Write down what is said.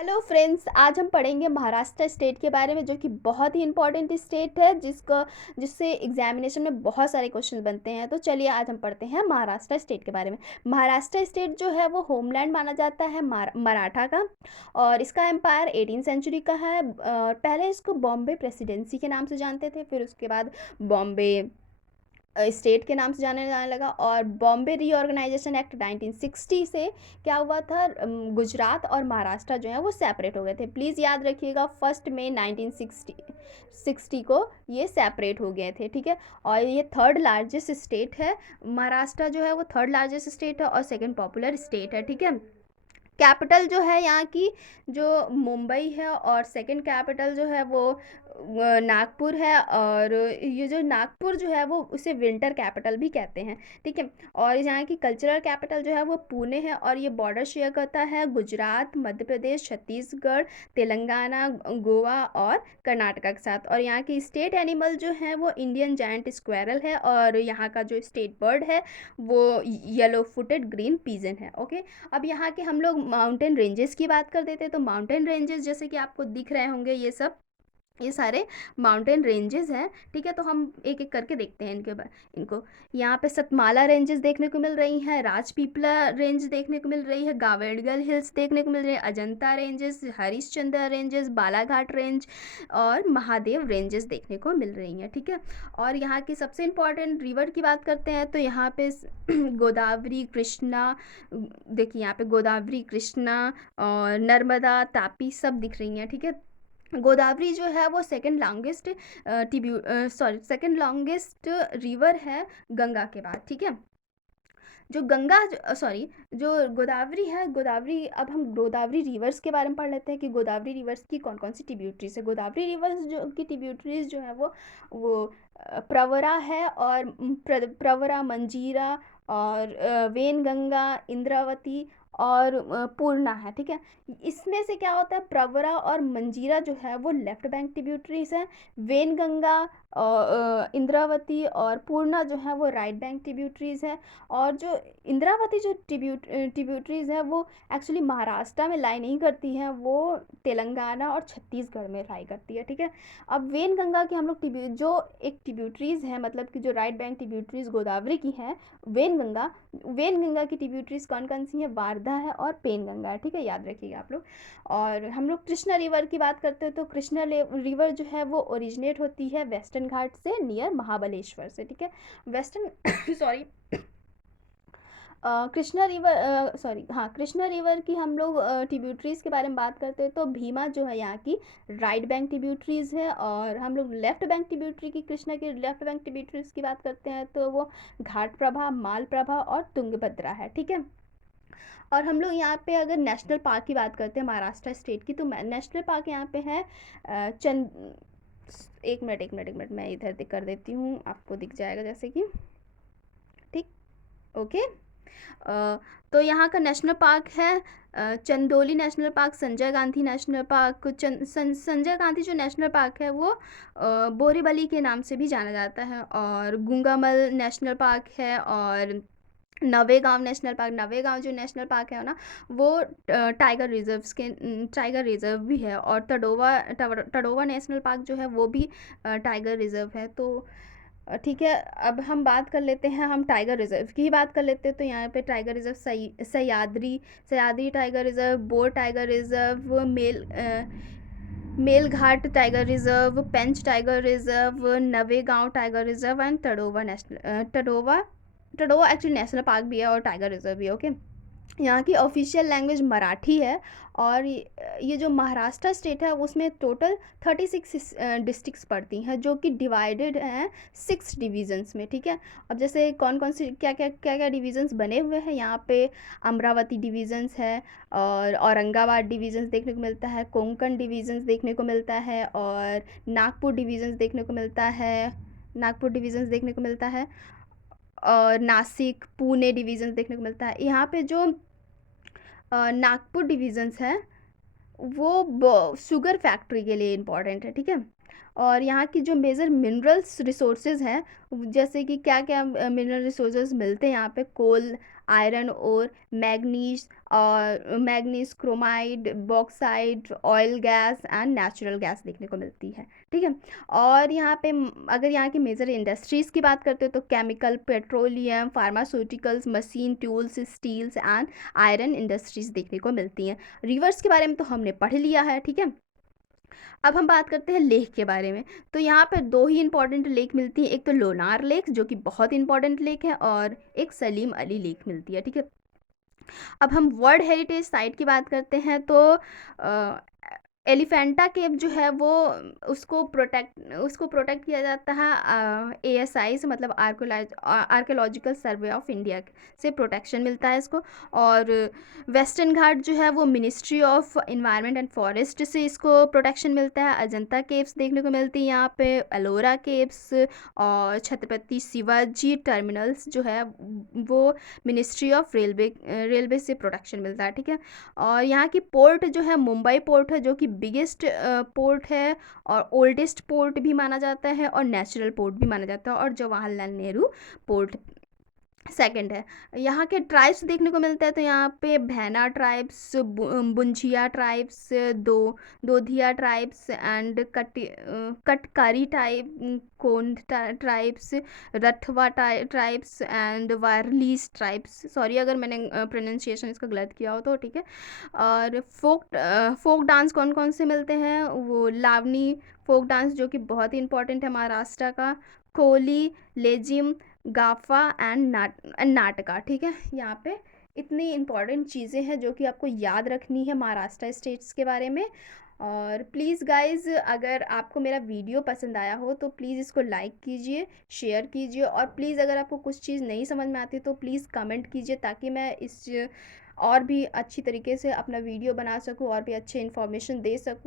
Hello friends, आज हम पढ़ेंगे महाराष्ट्र स्टेट के बारे में, जो कि बहुत ही इंपॉर्टेंट स्टेट है, जिससे एग्जामिनेशन में बहुत सारे क्वेश्चन बनते हैं। तो चलिए आज हम पढ़ते हैं महाराष्ट्र स्टेट के बारे में। महाराष्ट्र स्टेट जो है वो होमलैंड माना जाता है मराठा का, और इसका एम्पायर 18वीं सेंचुरी का है। पहले इसको बॉम्बे प्रेसिडेंसी के नाम से जानते थे, फिर उसके बाद बॉम्बे स्टेट के नाम से जाने जाने लगा। और बॉम्बे रीऑर्गेनाइजेशन एक्ट 1960 से क्या हुआ था, गुजरात और महाराष्ट्र जो है वो सेपरेट हो गए थे। प्लीज़ याद रखिएगा, 1 मई 1960 को ये सेपरेट हो गए थे, ठीक है। और ये थर्ड लार्जेस्ट स्टेट है। महाराष्ट्र जो है वो थर्ड लार्जेस्ट स्टेट है और सेकंड पॉपुलर स्टेट है, ठीक है। कैपिटल जो है यहाँ की, जो मुंबई है, और सेकंड कैपिटल जो है वो नागपुर है। और ये जो नागपुर जो है वो उसे विंटर कैपिटल भी कहते हैं, ठीक है। और यहाँ की कल्चरल कैपिटल जो है वो पुणे है, और ये बॉर्डर शेयर करता है गुजरात, मध्य प्रदेश, छत्तीसगढ़, तेलंगाना, गोवा और कर्नाटका के साथ। और यहाँ की स्टेट एनिमल जो है वो इंडियन जायंट स्क्वेरल है, और यहाँ का जो स्टेट बर्ड है वो येलो फुटेड ग्रीन पीजन है, ओके। अब यहाँ के हम लोग माउंटेन रेंजेस की बात कर देते हैं। तो माउंटेन रेंजेस जैसे कि आपको दिख रहे होंगे, ये सारे माउंटेन रेंजेस हैं, ठीक है। तो हम एक एक करके देखते हैं इनको। यहाँ पे सतमाला रेंजेस देखने को मिल रही हैं, राजपीपला रेंज देखने को मिल रही है, गावेड़गल हिल्स देखने को मिल रही है, Ajanta ranges, Harishchandra ranges, Balaghat range और महादेव रेंजेस देखने को मिल रही हैं, ठीक है। और यहाँ की सबसे इम्पॉर्टेंट रिवर की बात करते हैं तो यहाँ पे गोदावरी, कृष्णा, देखिए यहाँ पे गोदावरी, कृष्णा और नर्मदा, तापी सब दिख रही हैं, ठीक है। गोदावरी जो है वो सेकंड लॉन्गेस्ट रिवर है गंगा के बाद, ठीक है। जो गंगा सॉरी जो गोदावरी है, गोदावरी, अब हम गोदावरी रिवर्स के बारे में पढ़ लेते हैं कि गोदावरी रिवर्स की कौन कौन सी ट्रिब्यूटरीज है। गोदावरी रिवर्स जो की ट्रिब्यूटरीज जो है वो प्रवरा है, और प्रवरा, मंजीरा और वेनगंगा, इंद्रावती और पूर्णा है, ठीक है। इसमें से क्या होता है, प्रवरा और मंजीरा जो है वो लेफ्ट बैंक ट्रिब्यूटरीज हैं। वेनगंगा, इंद्रावती और पूर्णा जो है वो राइट बैंक ट्रिब्यूटरीज है। और जो इंद्रावती जो ट्रिब्यूटरीज है वो एक्चुअली महाराष्ट्र में लाई नहीं करती हैं, वो तेलंगाना और छत्तीसगढ़ में लाई करती है, ठीक है। अब वेनगंगा की हम लोग जो एक ट्रिब्यूटरीज है, मतलब कि जो राइट बैंक ट्रिब्यूटरीज गोदावरी की हैं, वेनगंगा की ट्रिब्यूटरीज कौन कौन सी हैं, वारधा है और पेनगंगा है, ठीक है, याद रखिएगा आप लोग। और हम लोग कृष्णा रिवर की बात करते हैं तो कृष्णा रिवर जो है वो ओरिजिनेट होती है वेस्टर्न घाट से, नियर महाबलेश्वर से, ठीक है। Western sorry Krishna river, Krishna river की हम लोग ट्रिब्यूटरीज के बारे में बात करते हैं तो भीमा जो है यहाँ की राइट बैंक ट्रिब्यूटरीज है। और हम लोग लेफ्ट बैंक ट्रिब्यूटरी की, कृष्णा की लेफ्ट बैंक ट्रिब्यूटरीज की बात करते हैं तो वो घाट प्रभा, माल प्रभा और तुंगभद्रा है, ठीक है। और हम लोग यहाँ पे अगर नेशनल पार्क की बात करते हैं महाराष्ट्र स्टेट की, तो नेशनल पार्क यहाँ पे है चंद एक मिनट मैं इधर कर देती हूँ, आपको दिख जाएगा जैसे कि, ठीक, ओके। तो यहाँ का नेशनल पार्क है Chandoli national park, Sanjay Gandhi national park. Sanjay Gandhi जो नेशनल पार्क है वो बोरीवली के नाम से भी जाना जाता है। और गुंगामल नेशनल पार्क है, और नवेगांव नेशनल पार्क, नवेगांव जो नेशनल पार्क है ना वो टाइगर रिजर्व भी है। और टडोवा नेशनल पार्क जो है वो भी टाइगर रिजर्व है। तो ठीक है, अब हम बात कर लेते हैं, हम टाइगर रिजर्व की ही बात कर लेते हैं। तो यहाँ पे tiger reserve Sahyadri tiger reserve, Bor tiger reserve, Melghat tiger reserve, Pench tiger reserve, Navegaon tiger reserve and Tadoba actually national park भी है और टाइगर रिजर्व भी है, ओके। यहाँ की ऑफिशियल लैंग्वेज मराठी है। और ये जो महाराष्ट्र स्टेट है उसमें टोटल 36 डिस्ट्रिक्ट्स पड़ती हैं, जो कि डिवाइडेड हैं 6 डिवीजन्स में, ठीक है। अब जैसे कौन कौन से क्या डिवीजन्स बने हुए हैं, यहाँ पे अमरावती डिवीजन्स है, और औरंगाबाद डिवीजन्स देखने को मिलता है, कोंकण डिवीजन्स देखने को मिलता है, और नागपुर डिवीजन्स देखने को मिलता है, और नासिक, पुणे डिवीजन्स देखने को मिलता है। यहाँ पे जो नागपुर डिवीजन्स है वो शुगर फैक्ट्री के लिए इम्पॉर्टेंट है, ठीक है। और यहाँ की जो मेजर मिनरल्स रिसोर्सेज हैं, जैसे कि क्या क्या मिनरल रिसोर्सेज मिलते हैं यहाँ पे, कोल, आयरन और मैग्नीज और manganese, chromite, bauxite, oil gas and natural gas देखने को मिलती है, ठीक है। और यहाँ पे अगर यहाँ की मेजर इंडस्ट्रीज़ की बात करते हो तो chemical, petroleum, pharmaceuticals, machine, tools, steels and iron industries देखने को मिलती हैं। रिवर्स के बारे में तो हमने पढ़ लिया है, ठीक है। अब हम बात करते हैं लेक के बारे में। तो यहाँ पर दो ही इंपॉर्टेंट लेक मिलती हैं, एक तो लोनार लेक जो कि बहुत इंपॉर्टेंट लेक है, और एक सलीम अली लेक मिलती है, ठीक है। अब हम वर्ल्ड हेरिटेज साइट की बात करते हैं तो एलिफेंटा केव जो है वो उसको प्रोटेक्ट किया जाता है एएसआई से, मतलब आर्कोलॉजिकल सर्वे ऑफ इंडिया से प्रोटेक्शन मिलता है इसको। और वेस्टर्न घाट जो है वो ministry of environment and forest से इसको प्रोटेक्शन मिलता है। अजंता केव्स देखने को मिलती है यहाँ पे, एलोरा केव्स, और छत्रपति शिवाजी टर्मिनल्स जो है वो मिनिस्ट्री ऑफ रेलवे से प्रोटेक्शन मिलता है, ठीक है। और यहाँ की पोर्ट जो है मुंबई पोर्ट है, जो कि बिगेस्ट पोर्ट है और ओल्डेस्ट पोर्ट भी माना जाता है और नेचुरल पोर्ट भी माना जाता है, और जवाहरलाल नेहरू पोर्ट सेकंड है। यहाँ के ट्राइब्स देखने को मिलते हैं तो यहाँ पे Bhaina tribes, Bunjhia tribes, Dhodia tribes and Katkari type, Kond tribes, Rathwa tribes and Warlis tribes. Sorry अगर मैंने प्रोनाउंसिएशन इसका गलत किया हो तो, ठीक है। और फोक डांस कौन कौन से मिलते हैं, वो लावनी फोक डांस जो कि बहुत ही इंपॉर्टेंट है महाराष्ट्र का, कोली, लेजिम, गाफा एंड नाटका, ठीक है। यहाँ पे इतनी इंपॉर्टेंट चीज़ें हैं जो कि आपको याद रखनी है महाराष्ट्र स्टेट्स के बारे में। और प्लीज़ गाइज़, अगर आपको मेरा वीडियो पसंद आया हो तो प्लीज़ इसको लाइक कीजिए, शेयर कीजिए, और प्लीज़ अगर आपको कुछ चीज़ नहीं समझ में आती तो प्लीज़ कमेंट कीजिए, ताकि मैं इस और भी अच्छी तरीके से अपना वीडियो बना सकूँ और भी अच्छे इन्फॉर्मेशन दे सकूँ।